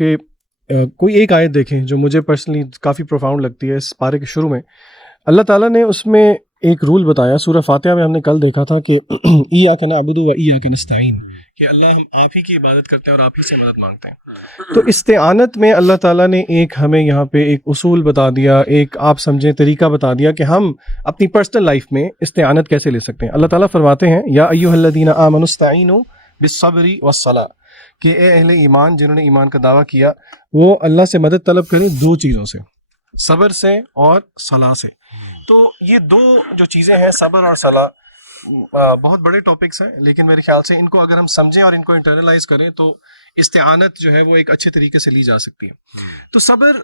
کہ کوئی ایک آیت دیکھیں جو مجھے پرسنلی کافی پروفاؤنڈ لگتی ہے. اس پارے کے شروع میں اللہ تعالیٰ نے اس میں ایک رول بتایا. سورہ فاتحہ میں ہم نے کل دیکھا تھا کہ ایاک نعبد و ایاک نستعین، کہ اللہ ہم آپ ہی کی عبادت کرتے ہیں اور آپ ہی سے مدد مانگتے ہیں. تو استعانت میں اللہ تعالیٰ نے ایک ہمیں یہاں پہ ایک اصول بتا دیا، ایک آپ سمجھیں طریقہ بتا دیا کہ ہم اپنی پرسنل لائف میں استعانت کیسے لے سکتے ہیں. اللہ تعالیٰ فرماتے ہیں یا ایھا الذین آمنوا استعینوا بالصبر والصلاۃ، کہ اے اہل ایمان جنہوں نے ایمان کا دعویٰ کیا وہ اللہ سے مدد طلب کریں دو چیزوں سے، صبر سے اور صلاح سے. تو یہ دو جو چیزیں ہیں صبر اور صلاح بہت بڑے ٹاپکس ہیں، لیکن میرے خیال سے ان کو اگر ہم سمجھیں اور ان کو انٹرنلائز کریں تو استعانت جو ہے وہ ایک اچھے طریقے سے لی جا سکتی ہے. تو صبر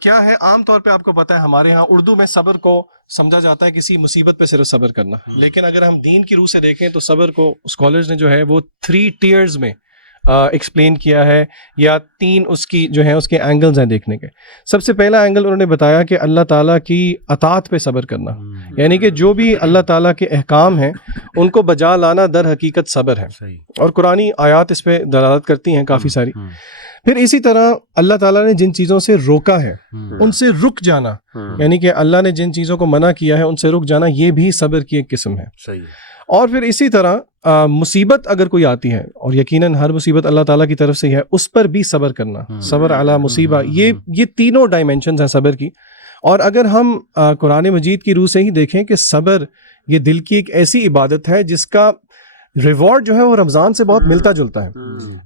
کیا ہے؟ عام طور پہ آپ کو پتہ ہے ہمارے ہاں اردو میں صبر کو سمجھا جاتا ہے کسی مصیبت پہ صرف صبر کرنا، لیکن اگر ہم دین کی روح سے دیکھیں تو صبر کو اسکالرز نے جو ہے وہ 3 ٹیئرز میں ایکسپلین کیا ہے، یا 3 اس کی جو ہیں اس کے اینگلز ہیں دیکھنے کے. سب سے پہلا اینگل انہوں نے بتایا کہ اللہ تعالیٰ کی اطاعت پہ صبر کرنا، یعنی کہ جو بھی اللہ تعالیٰ کے احکام ہیں ان کو بجا لانا در حقیقت صبر ہے، اور قرآنی آیات اس پہ دلالت کرتی ہیں کافی ساری. پھر اسی طرح اللہ تعالیٰ نے جن چیزوں سے روکا ہے ان سے رک جانا، یعنی کہ اللہ نے جن چیزوں کو منع کیا ہے ان سے رک جانا، یہ بھی صبر کی ایک قسم ہے. اور پھر اسی طرح مصیبت اگر کوئی آتی ہے، اور یقیناً ہر مصیبت اللہ تعالیٰ کی طرف سے ہی ہے، اس پر بھی صبر کرنا، صبر علی مصیبہ، یہ تینوں ڈائمینشنز ہیں صبر کی. اور اگر ہم قرآن مجید کی روح سے ہی دیکھیں کہ صبر یہ دل کی ایک ایسی عبادت ہے جس کا ریوارڈ جو ہے وہ رمضان سے بہت ملتا جلتا ہے.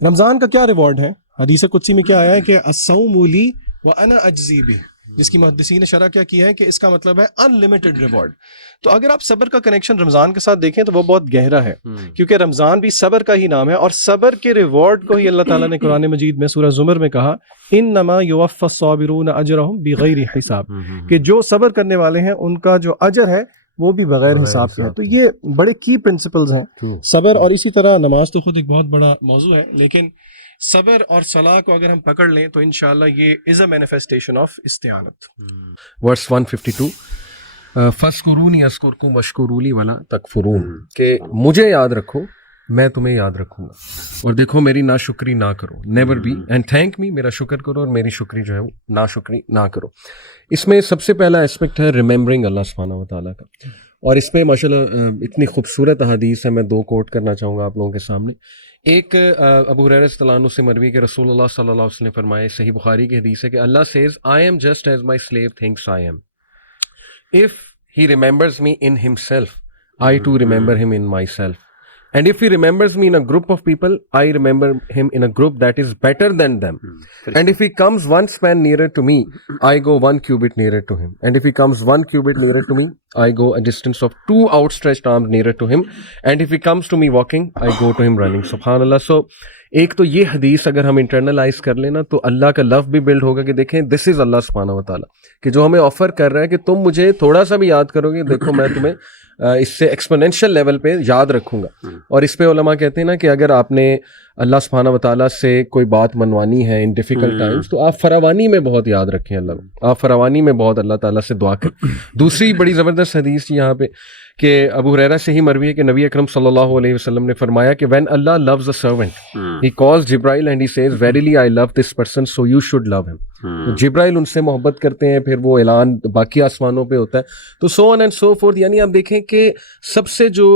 رمضان کا کیا ریوارڈ ہے؟ حدیث قدسی میں کیا آیا ہے کہ الصوم لی وانا اجزی بہ، جس کی محدثین نے شرح کیا کی ہے کہ اس کا مطلب ہے ان لمیٹڈ ریوارڈ. تو اگر آپ صبر کا کنیکشن رمضان کے ساتھ دیکھیں تو وہ بہت گہرا ہے، کیونکہ رمضان بھی صبر کا ہی نام ہے، اور صبر کے ریوارڈ کو ہی اللہ تعالیٰ نے قرآن مجید میں سورہ زمر میں کہا انما یوفی الصابرون اجرهم بغیر حساب، کہ جو صبر کرنے والے ہیں ان کا جو اجر ہے وہ بھی بغیر حساب کے ہے. تو یہ بڑے کی پرنسپلز ہیں صبر. اور اسی طرح نماز تو خود ایک بہت بڑا موضوع ہے، لیکن صبر اور صلاح کو اگر ہم پکڑ لیں تو انشاءاللہ یہ از اے مینیفیسٹیشن آف استعانت. ورس 152 فَاذْكُرُونِي أَذْكُرْكُمْ وَاشْكُرُوا لِي وَلَا تَكْفُرُونَ، کہ مجھے یاد رکھو میں تمہیں یاد رکھوں گا، اور دیکھو میری ناشکری نہ کرو. Never be and thank me, میرا شکر کرو اور میری شکری جو ہے وہ ناشکری نہ کرو. اس میں سب سے پہلا اسپیکٹ ہے ریممبرنگ اللہ سبحانہ و تعالیٰ کا، اور اس پہ ماشاءاللہ اتنی خوبصورت حدیث ہے، میں 2 کوٹ کرنا چاہوں گا آپ لوگوں کے سامنے. ایک ابو ہریرہ رضی اللہ عنہ سے مروی کہ رسول اللہ صلی اللہ علیہ وسلم نے فرمائے، صحیح بخاری کی حدیث ہے کہ اللہ says I am just as my slave thinks I am. If he remembers me in himself, I too remember him in myself. And if he remembers me in a group of people, I remember him in a group that is better than them. And if he comes 1 span nearer to me, I go 1 cubit nearer to him. And if he comes 1 cubit nearer to me, I go a distance of 2 outstretched arms nearer to him. And if he comes to me walking, I go to him running. SubhanAllah. So ایک تو یہ حدیث اگر ہم internalise کر لینا تو اللہ کا لو بھی بلڈ ہوگا کہ دیکھیں دس از اللہ سبحانہ و تعالیٰ، کہ جو ہمیں آفر کر رہا ہے کہ تم مجھے تھوڑا سا بھی یاد کرو گے، دیکھو میں تمہیں اس سے ایکسپونینشیل لیول پہ یاد رکھوں گا. اور اس پہ علماء کہتے ہیں نا کہ اگر آپ نے اللہ سبحانہ و تعالیٰ سے کوئی بات منوانی ہے ان ڈیفیکلٹ ٹائمز تو آپ فراوانی میں بہت یاد رکھیں اللہ کو، آپ فراوانی میں بہت اللہ تعالیٰ سے دعا کریں. دوسری بڑی زبردست حدیث یہاں پہ کہ ابو ہریرہ سے ہی مروی ہے کہ نبی اکرم صلی اللہ علیہ وسلم نے فرمایا کہ when Allah loves a servant he calls Jibril and he says verily I love this person so you should love him. جبرائیل ان سے محبت کرتے ہیں، پھر وہ اعلان باقی آسمانوں پہ ہوتا ہے. تو so on and so forth. یعنی آپ دیکھیں کہ سب سے جو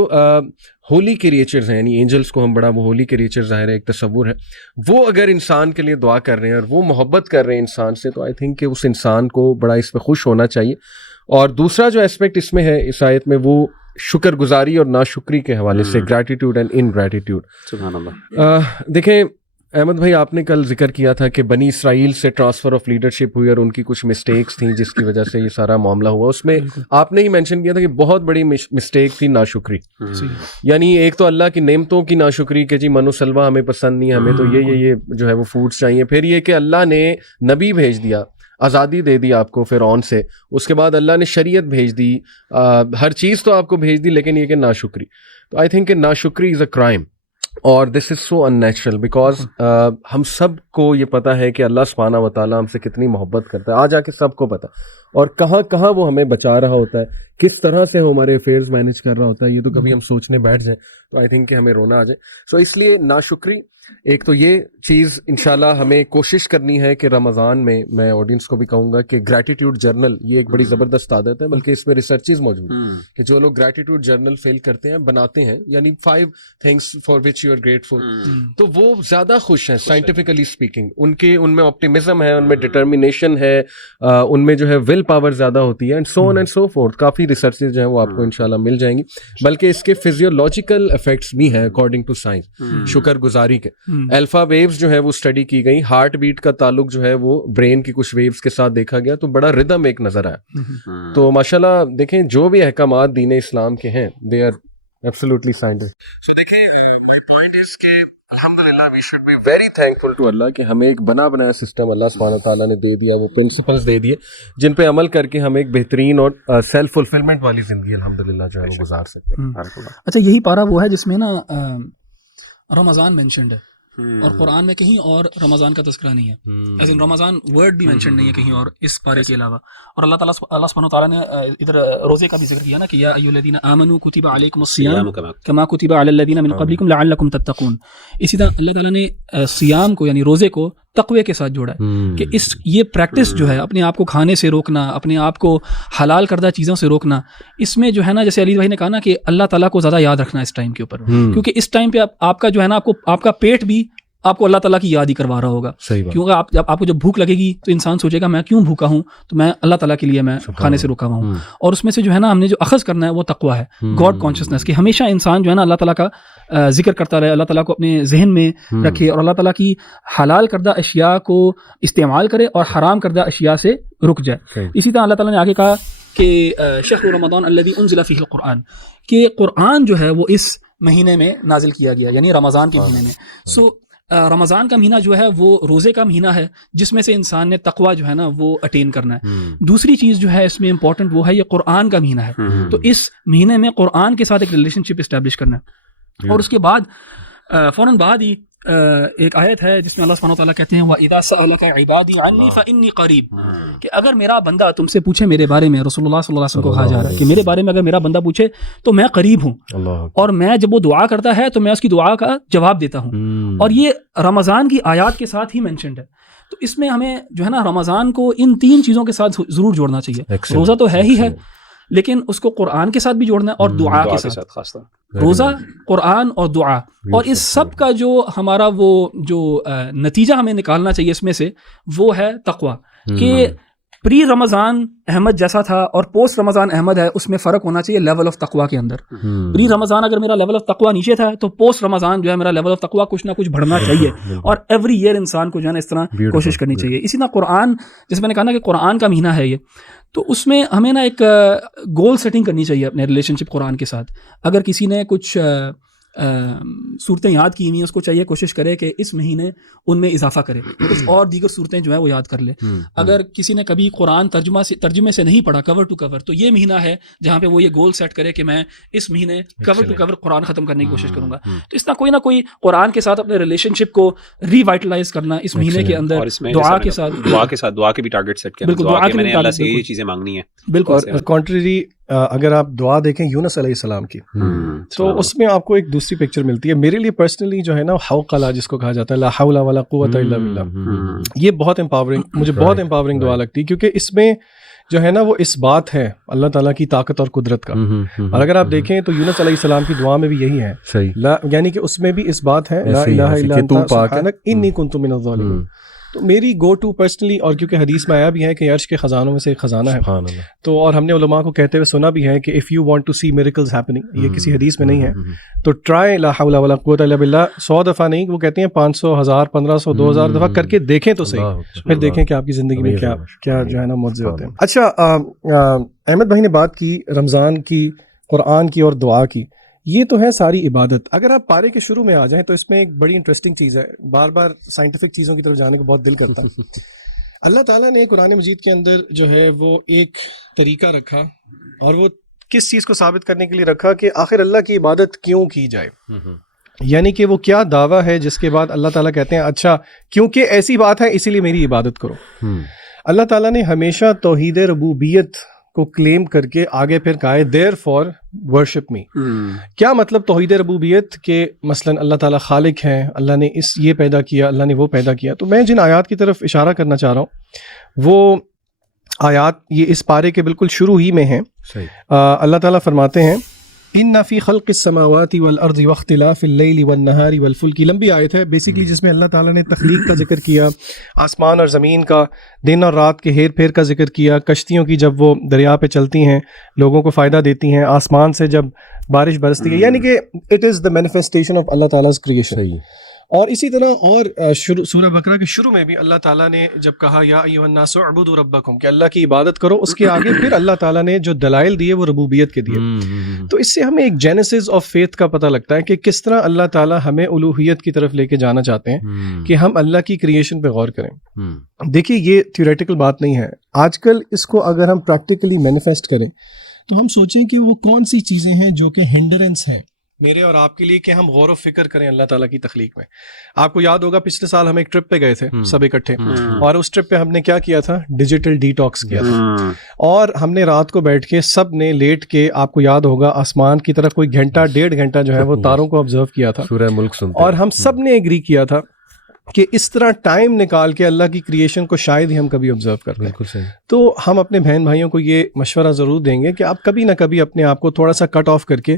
ہولی کریچرز ہیں، یعنی اینجلس کو ہم بڑا وہ ہولی کریچر ظاہر ہے ایک تصور ہے، وہ اگر انسان کے لیے دعا کر رہے ہیں اور وہ محبت کر رہے ہیں انسان سے، تو آئی تھنک کہ اس انسان کو بڑا اس پہ خوش ہونا چاہیے. اور دوسرا جو اسپیکٹ اس میں ہے اس آیت میں وہ شکر گزاری اور ناشکری کے حوالے سے، گریٹیٹیوڈ اینڈ انگریٹیٹیوڈ. سبحان اللہ. دیکھیں احمد بھائی، آپ نے کل ذکر کیا تھا کہ بنی اسرائیل سے ٹرانسفر آف لیڈرشپ ہوئی اور ان کی کچھ مسٹیکس تھیں جس کی وجہ سے یہ سارا معاملہ ہوا. اس میں آپ نے ہی مینشن کیا تھا کہ بہت بڑی مسٹیک تھی ناشکری. یعنی ایک تو اللہ کی نعمتوں کی ناشکری کہ جی من و سلوہ ہمیں پسند نہیں، ہمیں تو یہ جو ہے وہ فوڈس چاہیے. پھر یہ کہ اللہ نے نبی بھیج دیا، آزادی دے دی آپ کو فرعون سے، اس کے بعد اللہ نے شریعت بھیج دی، ہر چیز تو آپ کو بھیج دی، لیکن یہ کہ ناشکری. تو آئی تھنک کہ ناشکری از اے کرائم، اور دس از سو ان نیچرل بیکاز ہم سب کو یہ پتہ ہے کہ اللہ سبحانہ و تعالیٰ ہم سے کتنی محبت کرتا ہے. آج آ کے سب کو پتہ، اور کہاں کہاں وہ ہمیں بچا رہا ہوتا ہے، کس طرح سے وہ ہمارے افیئرز مینیج کر رہا ہوتا ہے. یہ تو کبھی ہم سوچنے بیٹھ جائیں تو آئی تھنک کہ ہمیں رونا آ جائے. سو اس لیے ناشکری ایک تو یہ چیز انشاءاللہ ہمیں کوشش کرنی ہے کہ رمضان میں آڈینس کو بھی کہوں گا کہ گریٹیٹیوڈ جرنل یہ ایک بڑی زبردست عادت ہے, بلکہ اس میں ریسرچز موجود ہیں کہ جو لوگ گریٹیٹیوڈ جرنل فیل کرتے ہیں, بناتے ہیں, یعنی 5 things for which you are grateful, تو وہ زیادہ خوش ہیں سائنٹیفکلی اسپیکنگ. ان میں آپٹیمزم ہے, ان میں ڈٹرمینیشن ہے, ان میں جو ہے ول پاور زیادہ ہوتی ہے, and so on and so forth. Coffee researches جو ہیں وہ آپ کو انشاءاللہ مل جائیں گی, بلکہ اس کے فزیولوجیکل افیکٹس بھی ہیں اکارڈنگ ٹو سائنس, شکر گزاری کے. الفا ویوز جو ہے وہ اسٹڈی کی گئی, ہارٹ بیٹ کا تعلق جو ہے وہ برین کی کچھ ویوز کے ساتھ دیکھا گیا, تو بڑا ردم ایک نظر آیا. تو ماشاءاللہ دیکھیں جو بھی احکامات دین اسلام کے ہیں they are absolutely scientific. So دیکھیں پوائنٹ از کہ الحمدللہ we should be very thankful to اللہ کہ ہمیں ایک بنا بنایا سسٹم اللہ سبحانہ تعالیٰ نے دے دیا, وہ پرنسپلس دے دیے جن پہ عمل کر کے ہم ایک بہترین اور سیلف فلفلمنٹ والی زندگی الحمدللہ جو ہے وہ گزار سکتے ہیں. اچھا یہی پارہ وہ ہے جس میں نا رمضان مینشنڈ ہے, اور قرآن میں کہیں اور رمضان کا تذکرہ نہیں ہے, ایز ان رمضان ورڈ بھی مینشن نہیں ہے کہیں اور اس پارے کے علاوہ. اور اللہ سبحانہ وتعالیٰ نے ادھر روزے کا بھی ذکر کیا نا کہ یا ایھا الذین آمنوا کتب علیکم الصیام کما کتب علی الذین من قبلکم لعلکم تتقون. اسی طرح اللہ تعالیٰ نے سیام کو یعنی روزے کو تقوی کے ساتھ جوڑا ہے کہ یہ پریکٹس جو ہے اپنے آپ کو کھانے سے روکنا, اپنے آپ کو حلال کردہ چیزوں سے روکنا, اس میں جو ہے نا جیسے علی بھائی نے کہا نا کہ اللہ تعالیٰ کو زیادہ یاد رکھنا اس ٹائم کے اوپر, کیونکہ اس ٹائم پہ آپ کا جو ہے نا آپ کا پیٹ بھی آپ کو اللہ تعالیٰ کی یاد ہی کروا رہا ہوگا. کیونکہ آپ کو جب بھوک لگے گی تو انسان سوچے گا میں کیوں بھوکا ہوں, تو میں اللہ تعالیٰ کے لیے میں کھانے سے روکا ہوا ہوں. اور اس میں سے جو ہے نا ہم نے جو اخذ کرنا ہے وہ تقویٰ ہے, گاڈ کانشیسنس, کہ ہمیشہ انسان جو ہے نا اللہ تعالیٰ کا ذکر کرتا رہے, اللہ تعالیٰ کو اپنے ذہن میں رکھے, اور اللہ تعالیٰ کی حلال کردہ اشیاء کو استعمال کرے اور حرام کردہ اشیاء سے رک جائے. اسی طرح اللہ تعالیٰ نے آگے کہا کہ شہر رمضان الذی انزل فیہ القرآن, کہ قرآن جو ہے وہ اس مہینے میں نازل کیا گیا, یعنی رمضان کے مہینے میں. سو رمضان کا مہینہ جو ہے وہ روزے کا مہینہ ہے جس میں سے انسان نے تقویٰ جو ہے نا وہ اٹین کرنا ہے. دوسری چیز جو ہے اس میں امپورٹنٹ وہ ہے یہ قرآن کا مہینہ ہے, تو اس مہینے میں قرآن کے ساتھ ایک ریلیشن شپ اسٹیبلش کرنا ہے. اور اس کے بعد فوراً بعد ہی ایک آیت ہے جس میں اللہ سبحانہ وتعالیٰ کہتے ہیں وَإِذَا سَأَلَكَ عِبَادِي عَنِّي فَإِنِّي قَرِيبٌ, کہ اگر میرا بندہ تم سے پوچھے میرے بارے میں, رسول اللہ صلی اللہ علیہ وسلم کو کہا جا رہا ہے کہ میرے بارے میں اگر میرا بندہ پوچھے تو میں قریب ہوں, اور میں جب وہ دعا کرتا ہے تو میں اس کی دعا کا جواب دیتا ہوں. اور یہ رمضان کی آیات کے ساتھ ہی مینشنڈ ہے. تو اس میں ہمیں جو ہے نا رمضان کو ان 3 چیزوں کے ساتھ ضرور جوڑنا چاہیے. روزہ تو ہے ہی ہے, لیکن اس کو قرآن کے ساتھ بھی جوڑنا ہے اور دعا کے ساتھ, خاص طور روزہ, قرآن اور دعا. اور اس سب کا جو ہمارا وہ جو نتیجہ ہمیں نکالنا چاہیے اس میں سے وہ ہے تقویٰ, کہ پری رمضان احمد جیسا تھا اور پوسٹ رمضان احمد ہے, اس میں فرق ہونا چاہیے لیول آف تقویٰ کے اندر. پری رمضان اگر میرا لیول آف تقویٰ نیچے تھا تو پوسٹ رمضان جو ہے میرا لیول آف تقویٰ کچھ نہ کچھ بڑھنا چاہیے, اور ایوری ایئر انسان کو جو ہے نا اس طرح کوشش کرنی چاہیے. اسی طرح قرآن, جیسے میں نے کہا نا کہ قرآن کا مہینہ ہے یہ, تو اس میں ہمیں نا ایک گول سیٹنگ کرنی چاہیے اپنے ریلیشن شپ قرآن کے ساتھ. اگر کسی نے کچھ صورتیں یاد کی ہوئی ہیں, اس کو چاہیے کوشش کرے کہ اس مہینے ان میں اضافہ کرے, کچھ اور دیگر صورتیں جو ہے وہ یاد کر لے. اگر کسی نے کبھی قرآن ترجمے سے نہیں پڑھا کور ٹو کور, تو یہ مہینہ ہے جہاں پہ وہ یہ گول سیٹ کرے کہ میں اس مہینے کور ٹو کور قرآن ختم کرنے کی کوشش کروں گا. تو اس طرح کوئی نہ کوئی قرآن کے ساتھ اپنے ریلیشن شپ کو ری وائٹلائز کرنا اس مہینے کے اندر, دعا کے ساتھ دعا کے بھی ٹارگیٹ سیٹ کرنا, بالکل دعا کے میں نے اللہ سے یہ چیزیں مانگنی ہے. بالکل کنٹری اگر آپ دعا دیکھیں یونس علیہ السلام کی, تو اس میں آپ کو ایک دوسری پکچر ملتی ہے. میرے لیے پرسنلی جو ہے نا حوقلہ جس کو کہا جاتا ہے, لا حول ولا قوت الا باللہ, یہ بہت امپاورنگ, مجھے بہت امپاورنگ دعا لگتی ہے, کیونکہ اس میں جو ہے نا وہ اس بات ہے اللہ تعالیٰ کی طاقت اور قدرت کا. اور اگر آپ دیکھیں تو یونس علیہ السلام کی دعا میں بھی یہی ہے, یعنی کہ اس میں بھی اس بات ہے لا الہ الا انت سبحانک انی کنت من الظالمین. تو میری گو ٹو پرسنلی, اور کیونکہ حدیث میں آیا بھی ہے کہ عرش کے خزانوں میں سے ایک خزانہ ہے, تو اور ہم نے علماء کو کہتے ہوئے سنا بھی ہے کہ if you want to see miracles happening, یہ کسی حدیث میں نہیں ہے, تو ٹرائی لا حول ولا قوت الا باللہ 100 دفعہ نہیں, وہ کہتے ہیں 500, 1000, 1500, 2000 دفعہ کر کے دیکھیں تو صحیح, پھر دیکھیں کہ آپ کی زندگی میں کیا جو ہے نا معجزے ہوتے ہیں. اچھا احمد بھائی نے بات کی رمضان کی, قرآن کی اور دعا کی, یہ تو ہے ساری عبادت. اگر آپ پارے کے شروع میں آ جائیں تو اس میں ایک بڑی انٹرسٹنگ چیز ہے, بار بار سائنٹیفک چیزوں کی طرف جانے کو بہت دل کرتا ہے. اللہ تعالیٰ نے قرآن مجید کے اندر جو ہے وہ ایک طریقہ رکھا, اور وہ کس چیز کو ثابت کرنے کے لیے رکھا کہ آخر اللہ کی عبادت کیوں کی جائے, یعنی کہ وہ کیا دعویٰ ہے جس کے بعد اللہ تعالیٰ کہتے ہیں اچھا کیونکہ ایسی بات ہے اسی لیے میری عبادت کرو. اللہ تعالیٰ نے ہمیشہ توحید ربوبیت کو کلیم کر کے آگے پھر کہا ہے دیر فار ورشپ می. کیا مطلب توحید ربوبیت کہ مثلاً اللہ تعالیٰ خالق ہیں, اللہ نے یہ پیدا کیا, اللہ نے وہ پیدا کیا. تو میں جن آیات کی طرف اشارہ کرنا چاہ رہا ہوں وہ آیات یہ اس پارے کے بالکل شروع ہی میں ہیں. اللہ تعالیٰ فرماتے ہیں ان فی خلق السماوات والارض واختلاف اللیل والنہار والفلک. لمبی آیت ہے بیسیکلی جس میں اللہ تعالیٰ نے تخلیق کا ذکر کیا, آسمان اور زمین کا, دن اور رات کے ہیر پھیر کا ذکر کیا, کشتیوں کی جب وہ دریا پہ چلتی ہیں لوگوں کو فائدہ دیتی ہیں, آسمان سے جب بارش برستی ہے, یعنی کہ it is the manifestation of اللہ تعالیٰ کریشن. اور اسی طرح اور سورہ بقرہ کے شروع میں بھی اللہ تعالیٰ نے جب کہا یا ایھا الناس اعبدوا ربکم کہ اللہ کی عبادت کرو, اس کے آگے پھر اللہ تعالیٰ نے جو دلائل دیے وہ ربوبیت کے دیے. تو اس سے ہمیں ایک جینیسس آف فیتھ کا پتہ لگتا ہے کہ کس طرح اللہ تعالیٰ ہمیں الوہیت کی طرف لے کے جانا چاہتے ہیں کہ ہم اللہ کی کریشن پہ غور کریں. دیکھیے یہ تھیوریٹیکل بات نہیں ہے, آج کل اس کو اگر ہم پریکٹیکلی مینیفیسٹ کریں تو ہم سوچیں کہ وہ کون سی چیزیں ہیں جو کہ ہنڈرنس ہیں میرے اور آپ کے لیے کہ ہم غور و فکر کریں اللہ تعالیٰ کی تخلیق میں. آپ کو یاد ہوگا پچھلے سال ہم ایک ٹرپ پہ گئے تھے سب اکٹھے, اور اس ٹرپ پہ ہم نے کیا کیا تھا, ڈیجیٹل ڈی ٹاکس کیا تھا. اور ہم نے رات کو بیٹھ کے سب نے لیٹ کے, آپ کو یاد ہوگا آسمان کی طرف کوئی گھنٹہ 1.5 گھنٹہ جو ہے وہ تاروں کو آبزرو کیا تھا, سورہ ملک سنتے, اور ہم سب نے ایگری کیا تھا کہ اس طرح ٹائم نکال کے اللہ کی کریشن کو شاید ہی ہم کبھی آبزرو کرتے ہیں. تو ہم اپنے بہن بھائیوں کو یہ مشورہ ضرور دیں گے کہ آپ کبھی نہ کبھی اپنے آپ کو تھوڑا سا کٹ آف کر کے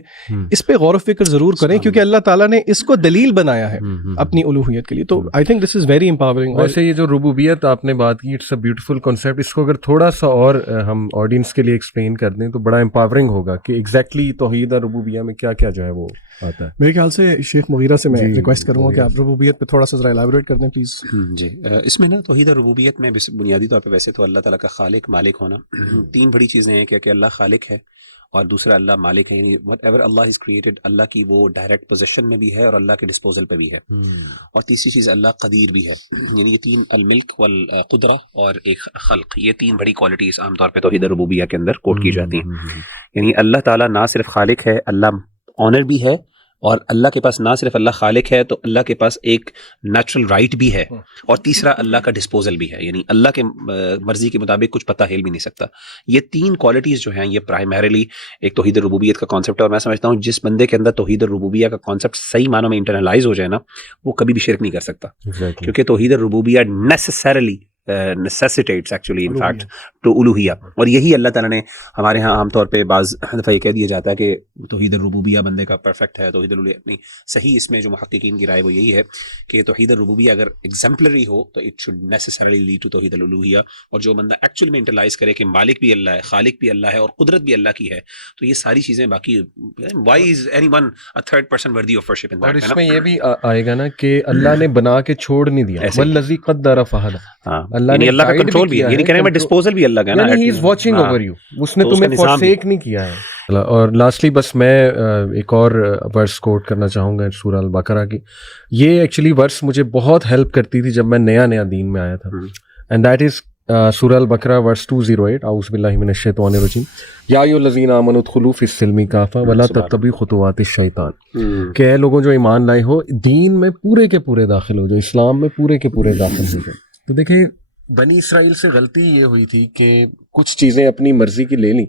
اس پہ غور و فکر ضرور کریں, کیونکہ اللہ تعالیٰ نے اس کو دلیل بنایا ہے اپنی الوہیت کے لیے. تو I think this is very empowering. ویسے یہ جو ربوبیت آپ نے بات کی, اٹس اے بیوٹیفل کانسیپٹ. اس کو اگر تھوڑا سا اور ہم آڈینس کے لیے ایکسپلین کر دیں تو بڑا امپاورنگ ہوگا کہ ایگزیکٹلی توحید ربوبیہ میں کیا کیا جو ہے وہ آتا ہے. میرے خیال سے شیخ مغیرہ سے میں ریکویسٹ کروں گا کہ آپ ربوبیت پہ تھوڑا سا ذرا ایلیبوریٹ کر دیں پلیز. جی, اس میں نا توحید ربوبیت میں بنیادی طور پہ ویسے تو اللہ تعالیٰ کا خالق مالک ہونا, 3 بڑی چیزیں ہیں کہ اللہ خالق ہے اور دوسرا اللہ مالک ہے, یعنی وٹ ایور اللہ از کریٹڈ اللہ کی وہ ڈائریکٹ پوزیشن میں بھی ہے اور اللہ کے ڈسپوزل پہ بھی ہے, اور تیسری چیز اللہ قدیر بھی ہے. یعنی یہ 3 الملک والقدرہ اور ایک خلق, یہ 3 بڑی کوالٹیز عام طور پہ توحید ربوبیہ کے اندر کوٹ کی جاتی ہیں. یعنی اللہ تعالیٰ نہ صرف خالق ہے, اللہ آنر بھی ہے, اور اللہ کے پاس نہ صرف اللہ خالق ہے تو اللہ کے پاس ایک نیچرل رائٹ بھی ہے, اور تیسرا اللہ کا ڈسپوزل بھی ہے, یعنی اللہ کے مرضی کے مطابق کچھ پتہ ہل بھی نہیں سکتا. یہ 3 کوالٹیز جو ہیں یہ پرائمریلی ایک توحید ربوبیت کا کانسیپٹ ہے, اور میں سمجھتا ہوں جس بندے کے اندر توحید ربوبیہ کا کانسیپٹ صحیح معنوں میں انٹرنلائز ہو جائے نا, وہ کبھی بھی شرک نہیں کر سکتا, کیونکہ توحید ربوبیہ necessarily necessitates actually in fact to الوہیہ. اور یہی اللہ تعالیٰ نے ہمارے ہاں عام طور پہ بعض دفعہ یہ کہہ دیا جاتا ہے کہ توحید الربوبیہ بندے کا پرفیکٹ ہے, توحید الوہیہ نہیں. صحیح اس میں جو محققین کی رائے وہ یہی ہے کہ توحید الربوبیہ اگر ایگزمپلری ہو تو it should necessarily lead to توحید الوہیہ, اور جو بندہ ایکچوئل میں انٹرلائز کرے کہ مالک بھی اللہ ہے, خالق بھی اللہ ہے, اور قدرت بھی اللہ کی ہے, تو یہ ساری چیزیں باقی why is anyone a third person worthy of worship in that. اور اس میں یہ بھی آئے گا نا کہ اللہ نے بنا کے چھوڑ نہیں دیا, والذی قدر فہدی, اللہ کا کنٹرول بھی ہے, یعنی کہنے میں ڈسپوزل بھی اللہ کا ہے نا, ہی از واچنگ اوور یو, اس نے تمہیں فورسیک نہیں کیا ہے. اور لاسٹلی بس میں ایک اور ورس کوٹ کرنا چاہوں گا سورہ البقرہ کی. یہ ایکچولی ورس مجھے بہت ہیلپ کرتی تھی جب میں نیا دین میں آیا تھا, اینڈ دیٹ از سورہ البقرہ ورس 208. اعوذ باللہ من الشیطان الرجیم. یا ایھا الذین آمنوا ادخلوا فی السلم کافۃ ولا تتبعوا خطوات الشیطان. کہ اے لوگوں جو ایمان لائے ہو, دین میں پورے کے پورے داخل ہو جاؤ, اسلام میں پورے کے پورے داخل ہو جاؤ. تو دیکھیں بنی اسرائیل سے غلطی یہ ہوئی تھی کہ کچھ چیزیں اپنی مرضی کی لے لیں,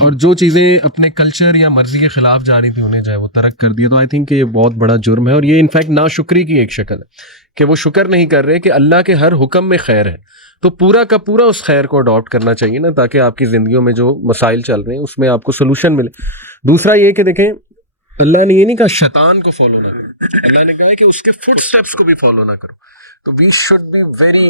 اور جو چیزیں اپنے کلچر یا مرضی کے خلاف جا رہی تھی انہیں جو ہے وہ ترک کر دیا. تو آئی تھنک کہ یہ بہت بڑا جرم ہے, اور یہ انفیکٹ ناشکری کی ایک شکل ہے کہ وہ شکر نہیں کر رہے کہ اللہ کے ہر حکم میں خیر ہے, تو پورا کا پورا اس خیر کو اڈاپٹ کرنا چاہیے نا, تاکہ آپ کی زندگیوں میں جو مسائل چل رہے ہیں اس میں آپ کو سولوشن ملے. دوسرا یہ کہ دیکھیں اللہ نے یہ نہیں کہا شیطان کو فالو نہ کرو, اللہ نے کہا ہے کہ اس کے فٹ سٹیپس کو بھی فالو نہ کرو. تو we should be very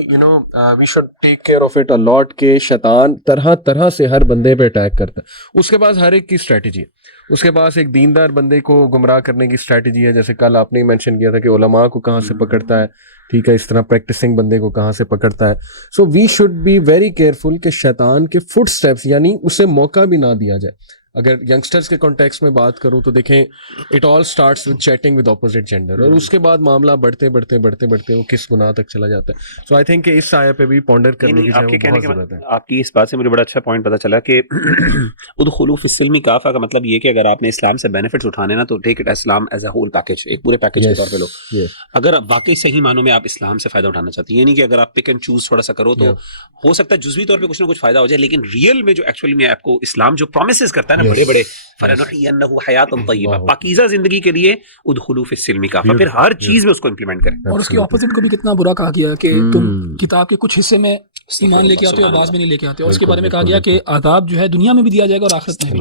we should take care of it a lot کہ شیطان طرح طرح سے ہر بندے پہ اٹیک کرتا ہے. اس کے پاس ہر ایک کی اسٹریٹجی ہے, اس کے پاس ایک دیندار بندے کو گمراہ کرنے کی اسٹریٹجی ہے, جیسے کل آپ نے مینشن کیا تھا کہ علماء کو کہاں سے پکڑتا ہے, ٹھیک ہے, اس طرح پریکٹسنگ بندے کو کہاں سے پکڑتا ہے. So we should be very careful کہ شیطان کے فٹ اسٹیپس یعنی اسے موقع بھی نہ دیا جائے. اگر یگسٹرز کے کانٹیکس میں بات کروں تو دیکھیں it all starts with chatting with opposite gender, اور اس کے بعد معاملہ بڑھتے بڑھتے بڑھتے بڑھتے وہ کس گناہ تک چلا جاتا ہے. سو آئی تھنک کہ اس آیت پہ بھی پونڈر کرنے کی بہت ضرورت ہے. آپ کی اس بات سے مجھے بڑا اچھا پوائنٹ پتا چلا کہ ادخلوا فی السلم کافہ کا مطلب یہ کہ اگر آپ نے اسلام سے بینیفٹس اٹھانے نا تو take it Islam as a whole package, ایک پورے پیکج کے طور پہ لو. اگر واقعی صحیح معنوں میں آپ اسلام سے فائدہ اٹھانا چاہتے ہیں، یہ نہیں کہ اگر آپ پک اینڈ چوز تھوڑا سا کرو تو ہو سکتا ہے جزوی طور پہ کچھ نہ کچھ فائدہ ہو جائے، لیکن ریئل میں جو ایکچولی میں آپ کو اسلام جو پرومسز کرتا ہے نا بڑے بڑے فَلَنُحْيِيَنَّهُ حَيَاةً طَيِّبَةً، پاکیزہ زندگی کے لیے ادخلوا فی السلم کافہ، پھر ہر چیز میں اس کو امپلیمنٹ کریں. اور اس کے اپوزٹ کو بھی کتنا برا کہا گیا کہ تم کتاب کے کچھ حصے میں ایمان لے کے آتے ہو اور بعض میں نہیں لے کے آتے، اور اس کے بارے میں کہا گیا کہ عذاب جو ہے دنیا میں بھی دیا جائے گا اور آخرت میں بھی.